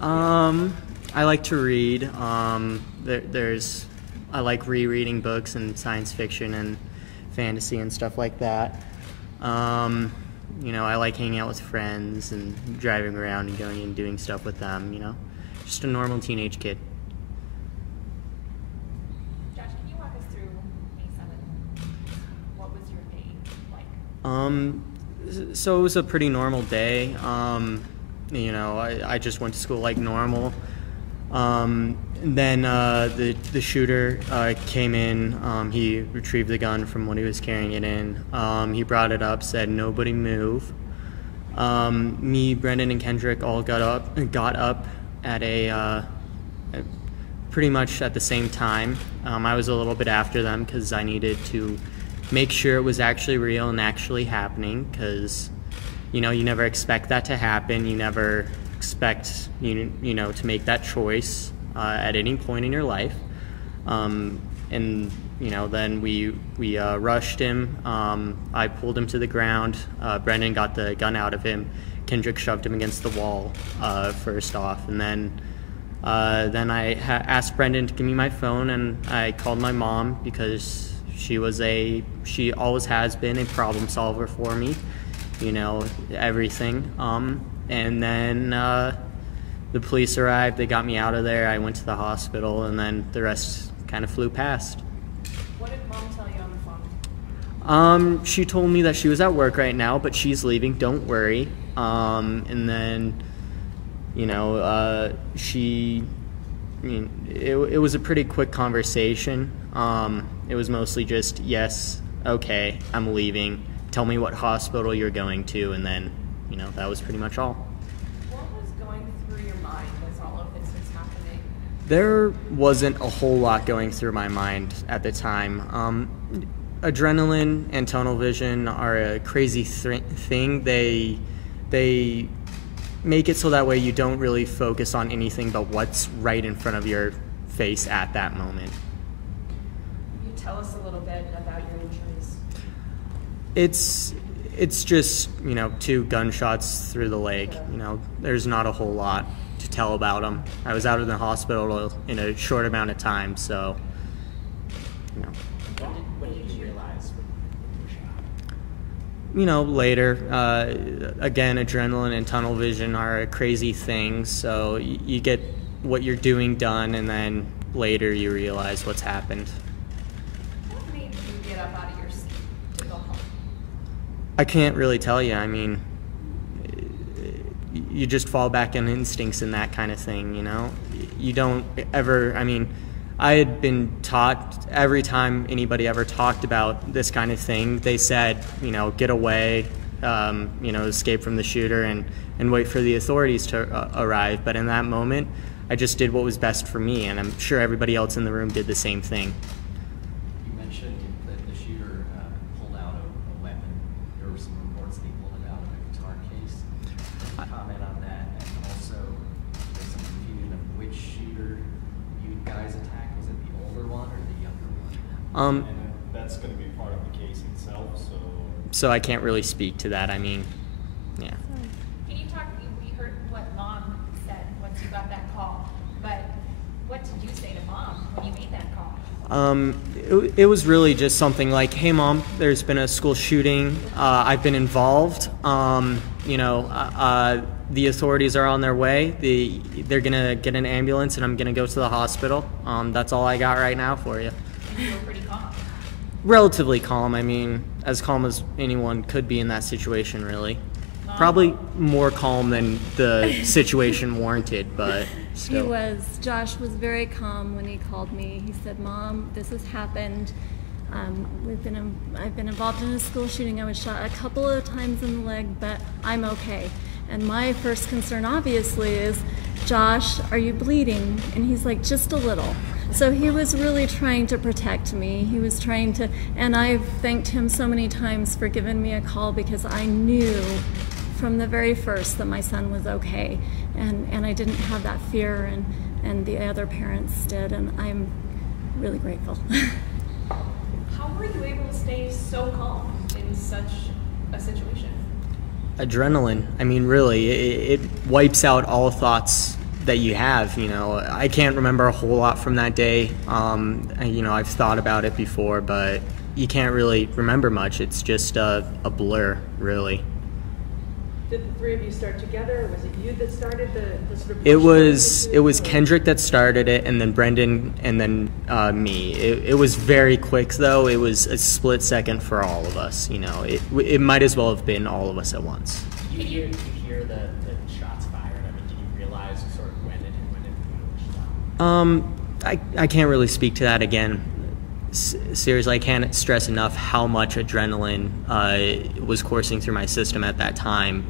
I like to read. I like rereading books and science fiction and fantasy and stuff like that. I like hanging out with friends and driving around and going and doing stuff with them, Just a normal teenage kid. Josh, can you walk us through May 7th? What was your day like? So it was a pretty normal day. I just went to school like normal. Then the shooter came in. He retrieved the gun from what he was carrying it in. He brought it up, said nobody move. Me, Brendan, and Kendrick all got up at pretty much at the same time. I was a little bit after them because I needed to make sure it was actually real and actually happening, because you never expect that to happen. You never expect to make that choice at any point in your life. Then we rushed him. I pulled him to the ground. Brendan got the gun out of him. Kendrick shoved him against the wall first off, and then I asked Brendan to give me my phone, and I called my mom because she always has been a problem solver for me, everything. And then the police arrived, they got me out of there, I went to the hospital, and then the rest kind of flew past. What did Mom tell you on the phone? She told me that she was at work right now, but she's leaving, don't worry. And then, it was a pretty quick conversation. It was mostly just, yes, okay, I'm leaving, tell me what hospital you're going to, and then, that was pretty much all. What was going through your mind as all of this was happening? There wasn't a whole lot going through my mind at the time. Adrenaline and tunnel vision are a crazy thing. They make it so that way you don't really focus on anything but what's right in front of your face at that moment. Can you tell us a little bit about your injuries? It's just, 2 gunshots through the leg. There's not a whole lot to tell about them. I was out of the hospital in a short amount of time, so, When did you realize when you were shot? Later. Again, adrenaline and tunnel vision are a crazy thing, so you get what you're doing done, and then later you realize what's happened. What made you get up out of your seat to go home? I can't really tell you. I mean, you just fall back on instincts and that kind of thing, You don't ever, I had been taught, every time anybody ever talked about this kind of thing, they said, get away, escape from the shooter and wait for the authorities to arrive. But in that moment, I just did what was best for me, and I'm sure everybody else in the room did the same thing. You mentioned that the shooter pulled out a weapon. There were some reports that he pulled it out of a guitar case. Can you comment on that? And also, there's some confusion of which shooter you guys attacked. Was it the older one or the younger one? And that's going to be part of the case itself, So I can't really speak to that. Yeah. Can you talk, we heard what Mom said once you got that call, but what did you say to Mom when you made that call? It was really just something like, hey Mom, there's been a school shooting, I've been involved, the authorities are on their way, they're gonna get an ambulance and I'm gonna go to the hospital. That's all I got right now for you. And you were pretty calm. Relatively calm, as calm as anyone could be in that situation, really. Probably more calm than the situation warranted, but still. Josh was very calm when he called me. He said, Mom, this has happened. I've been involved in a school shooting. I was shot a couple of times in the leg, but I'm okay. And my first concern, obviously, is, Josh, are you bleeding? And he's like, just a little. So he was really trying to protect me. He was trying to, and I've thanked him so many times for giving me a call, because I knew from the very first that my son was okay. And I didn't have that fear, and the other parents did, and I'm really grateful. How were you able to stay so calm in such a situation? Adrenaline. Really, it wipes out all thoughts that you have. You know, I can't remember a whole lot from that day. You know, I've thought about it before, but you can't really remember much. It's just a blur, really. Did the three of you start together, or was it you that started the sort of? It was Kendrick that started it, and then Brendan, and then me. It was very quick, though. It was a split second for all of us. You know, it might as well have been all of us at once. You hear the shots fired. I mean, did you realize sort of when it stopped? I can't really speak to that again. Seriously, I can't stress enough how much adrenaline was coursing through my system at that time.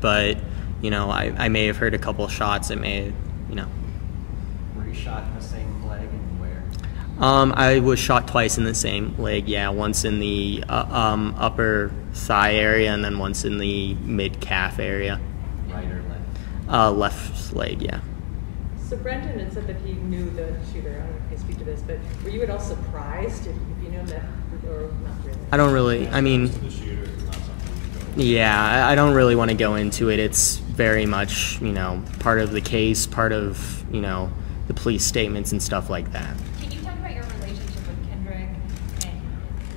But, you know, I may have heard a couple of shots. It may have, you know. Were you shot in the same leg and where? I was shot twice in the same leg, yeah. Once in the upper thigh area, and then once in the mid-calf area. Right or left? Left leg, yeah. So Brendan had said that he knew the shooter. I don't know if you can speak to this, but were you at all surprised if you knew him, that, or not really? I don't really, I mean, The shooter is not something you go yeah, I don't really want to go into it. It's very much, you know, part of the case, part of, you know, the police statements and stuff like that. Can you talk about your relationship with Kendrick and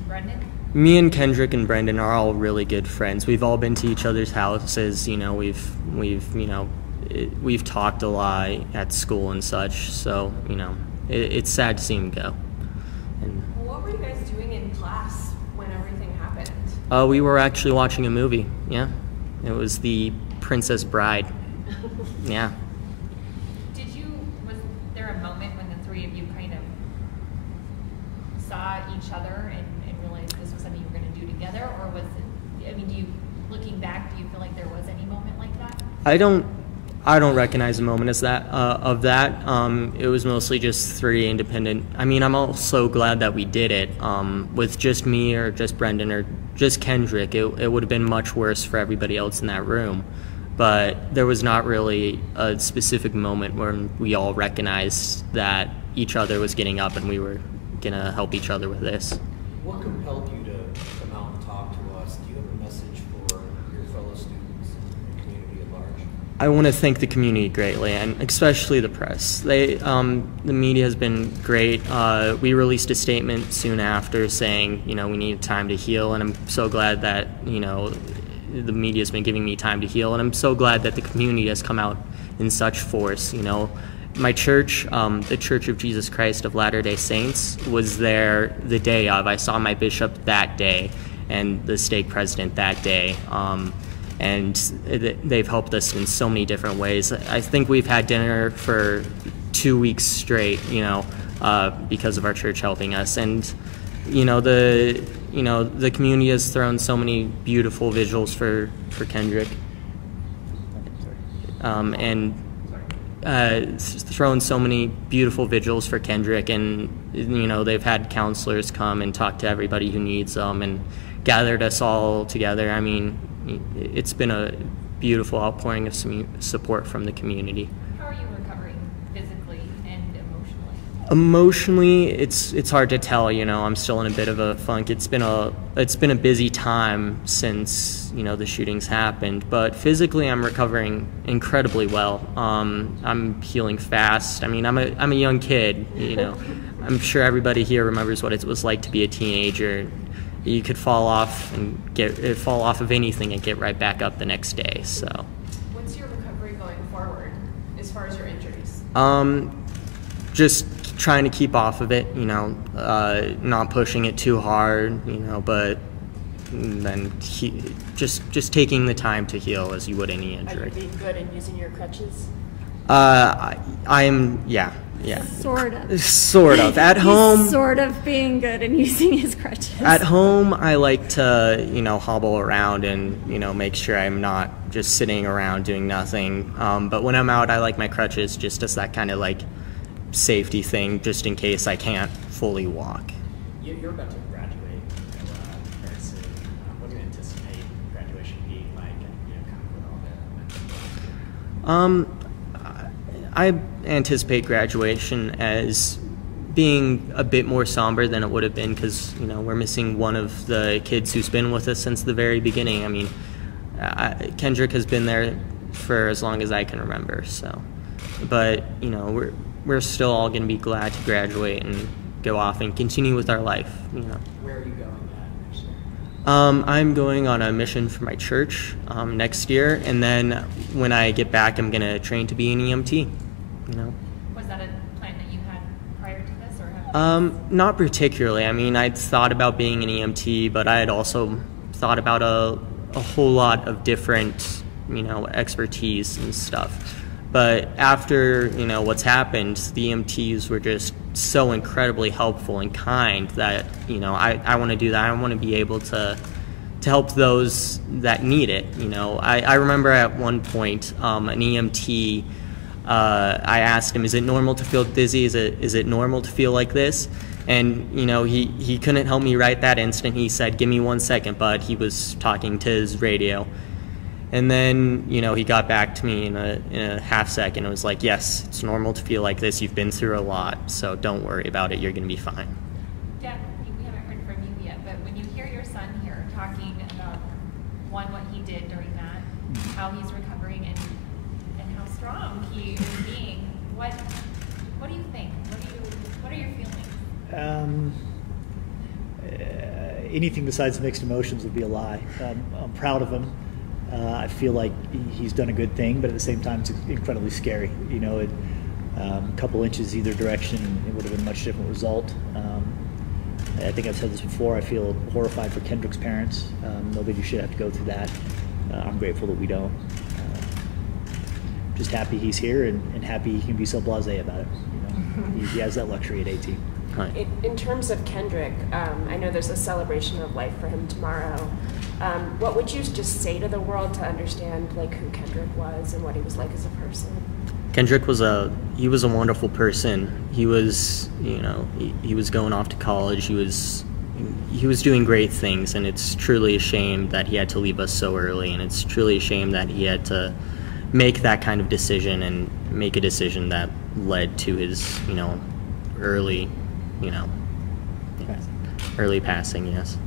Brendan? Me and Kendrick and Brendan are all really good friends. We've all been to each other's houses. You know, we've talked a lot at school and such. So, you know, it's sad to see him go. And What were you guys doing in class when everything happened? we were actually watching a movie. Yeah, it was The Princess Bride. Yeah. Was there a moment when the three of you kind of saw each other and realized this was something you were going to do together? Or was it, I mean, looking back, do you feel like there was any moment like that? I don't recognize a moment as that of that. It was mostly just three independent. I mean, I'm also glad that we did it. With just me or just Brendan or just Kendrick, it would have been much worse for everybody else in that room. But there was not really a specific moment when we all recognized that each other was getting up and we were gonna help each other with this. What compelled you to come out and talk to us? Do you have a message for your fellow students and the community at large? I want to thank the community greatly, and especially the press. The media has been great. We released a statement soon after saying, you know, we need time to heal, and I'm so glad that, you know, the media has been giving me time to heal, and I'm so glad that the community has come out in such force. You know, my church, the Church of Jesus Christ of Latter-day Saints, was there the day of. I saw my bishop that day and the stake president that day. And they've helped us in so many different ways. I think we've had dinner for 2 weeks straight, you know, because of our church helping us. And the community has thrown so many beautiful visuals for Kendrick, and thrown so many beautiful vigils for Kendrick. And you know, they've had counselors come and talk to everybody who needs them and gathered us all together. I mean, it's been a beautiful outpouring of support from the community. How are you recovering physically and emotionally? Emotionally, it's hard to tell. You know, I'm still in a bit of a funk. It's been a busy time since, you know, the shootings happened. But physically, I'm recovering incredibly well. I'm healing fast. I mean, I'm a young kid. You know, I'm sure everybody here remembers what it was like to be a teenager. You could fall off of anything and get right back up the next day. So. What's your recovery going forward as far as your injuries? Just trying to keep off of it, you know, not pushing it too hard, you know, but then just taking the time to heal as you would any injury. Are you being good in using your crutches? I am, yeah. Sort of. Sort of. At home. He's sort of being good and using his crutches. At home, I like to, you know, hobble around and, you know, make sure I'm not just sitting around doing nothing. But when I'm out, I like my crutches just as that kind of like safety thing, just in case I can't fully walk. You're about to graduate very soon. What do you anticipate graduation being like, and, you know, kind of with all that? I anticipate graduation as being a bit more somber than it would have been, because, you know, we're missing one of the kids who's been with us since the very beginning. I mean, Kendrick has been there for as long as I can remember, so but you know, we're still all going to be glad to graduate and go off and continue with our life, you know. Where are you going at next year? I'm going on a mission for my church next year, and then when I get back, I'm going to train to be an EMT, you know. Was that a plan that you had prior to this, or have Not particularly. I mean, I'd thought about being an EMT, but I had also thought about a whole lot of different, you know, expertise and stuff. But after, you know, what's happened, the EMTs were just so incredibly helpful and kind that, you know, I want to do that. I want to be able to help those that need it, you know. I remember at one point, an EMT, I asked him, is it normal to feel dizzy? Is it normal to feel like this? And, you know, he couldn't help me right that instant. He said, give me 1 second, but he was talking to his radio. And then, you know, he got back to me in a half second. It was like, yes, it's normal to feel like this. You've been through a lot, so don't worry about it. You're going to be fine. Dad, we haven't heard from you yet, but when you hear your son here talking about, one, what he did during that, how he's recovering, and how strong he is being, what do you think? What are your feelings? Anything besides mixed emotions would be a lie. I'm proud of him. I feel like he's done a good thing, but at the same time, it's incredibly scary. You know, a couple inches either direction, it would have been a much different result. I think I've said this before. I feel horrified for Kendrick's parents. Nobody should have to go through that. I'm grateful that we don't. Just happy he's here and happy he can be so blasé about it. You know, he has that luxury at 18. Right. In terms of Kendrick, I know there's a celebration of life for him tomorrow. What would you just say to the world to understand like who Kendrick was and what he was like as a person? Kendrick was a wonderful person. He was, you know, he was going off to college. He was doing great things, and it's truly a shame that he had to leave us so early, and it's truly a shame that he had to make that kind of decision and make a decision that led to his, you know, early passing, yes.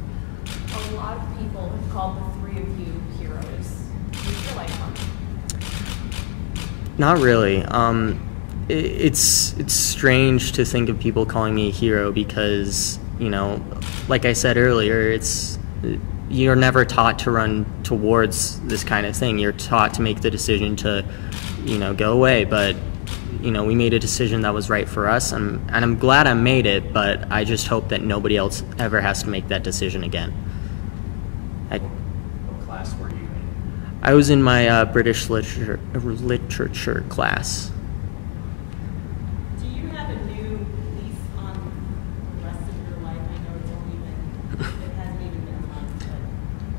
A lot of people have called the three of you heroes. Do you feel like them? Not really. It's strange to think of people calling me a hero because, you know, like I said earlier, you're never taught to run towards this kind of thing. You're taught to make the decision to, you know, go away. But, you know, we made a decision that was right for us, and I'm glad I made it, but I just hope that nobody else ever has to make that decision again. What class were you in? I was in my British literature class. Do you have a new lease on the rest of your life? I know it's only been, it hasn't even been a month, but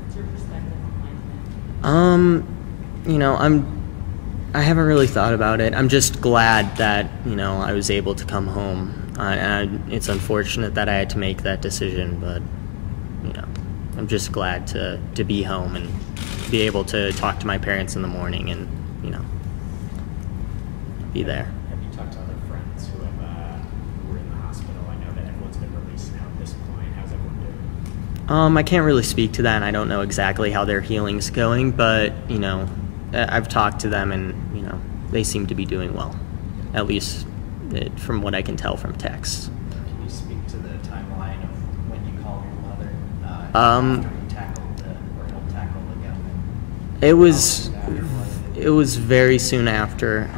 what's your perspective on life now? You know, I haven't really thought about it. I'm just glad that, you know, I was able to come home. And it's unfortunate that I had to make that decision, but, you know, I'm just glad to be home and be able to talk to my parents in the morning and, you know, be there. Have you talked to other friends who were in the hospital? I know that everyone's been released now at this point. How's everyone doing? I can't really speak to that, and I don't know exactly how their healing's going, but, you know, I've talked to them, and, you know, they seem to be doing well, at least from what I can tell from texts. Can you speak to the timeline of when you called your mother after you helped tackle the gunman? It was very soon after.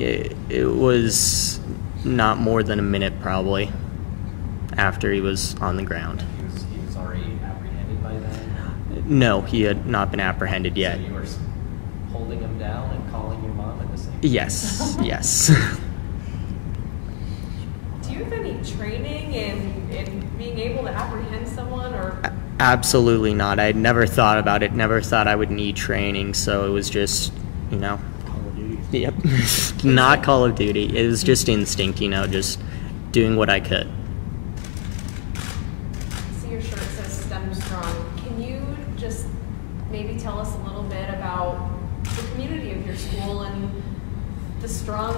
It was not more than a minute probably after he was on the ground. He was already apprehended by then? No, he had not been apprehended yet. So you were holding him down and calling your mom at the same time? Yes, yes. Do you have any training in being able to apprehend someone or? Absolutely not. I'd never thought about it, never thought I would need training, so it was just, you know. Call of Duty. Yep. Not Call of Duty. It was just instinct, you know, just doing what I could. See, your shirt says STEM Strong. Can you just maybe tell us a little bit about the community of your school and the strong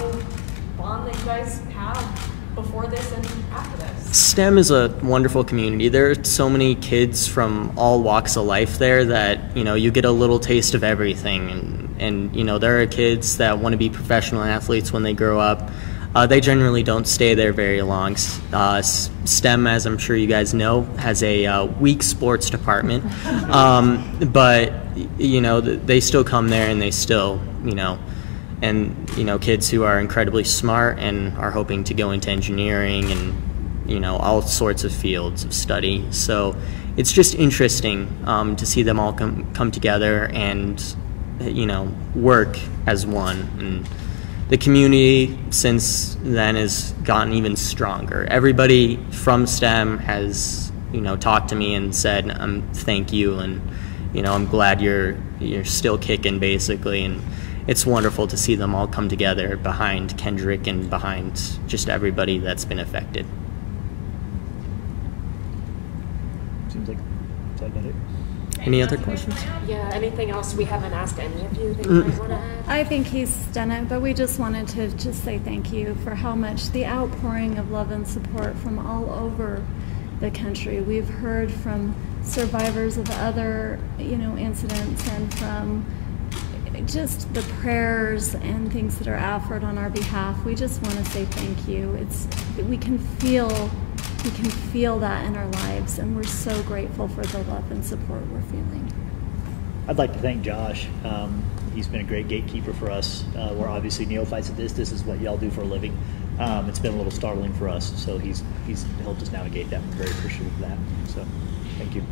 bond that you guys have before this and after this? STEM is a wonderful community. There are so many kids from all walks of life there that, you know, you get a little taste of everything. And, And you know, there are kids that want to be professional athletes when they grow up. They generally don't stay there very long. STEM, as I'm sure you guys know, has a weak sports department, but you know, they still come there and they still, you know, and you know, kids who are incredibly smart and are hoping to go into engineering and you know, all sorts of fields of study. So it's just interesting to see them all come together and you know, work as one. And the community since then has gotten even stronger. Everybody from STEM has, you know, talked to me and said, thank you, and you know, I'm glad you're still kicking, basically. And it's wonderful to see them all come together behind Kendrick and behind just everybody that's been affected. Seems like, is that about it? Any other questions? Yeah, anything else we haven't asked any of you that you might want to add? I think he's done it, but we just wanted to just say thank you for how much the outpouring of love and support from all over the country. We've heard from survivors of other, you know, incidents, and from just the prayers and things that are offered on our behalf. We just want to say thank you. We can feel that in our lives, and we're so grateful for the love and support we're feeling. I'd like to thank Josh. He's been a great gatekeeper for us. We're obviously neophytes at this. This is what y'all do for a living. It's been a little startling for us, so he's helped us navigate that. We're very appreciative of that. So, thank you.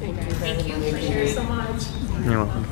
Thank you. Thank you for Thank you sharing. so much. You're welcome.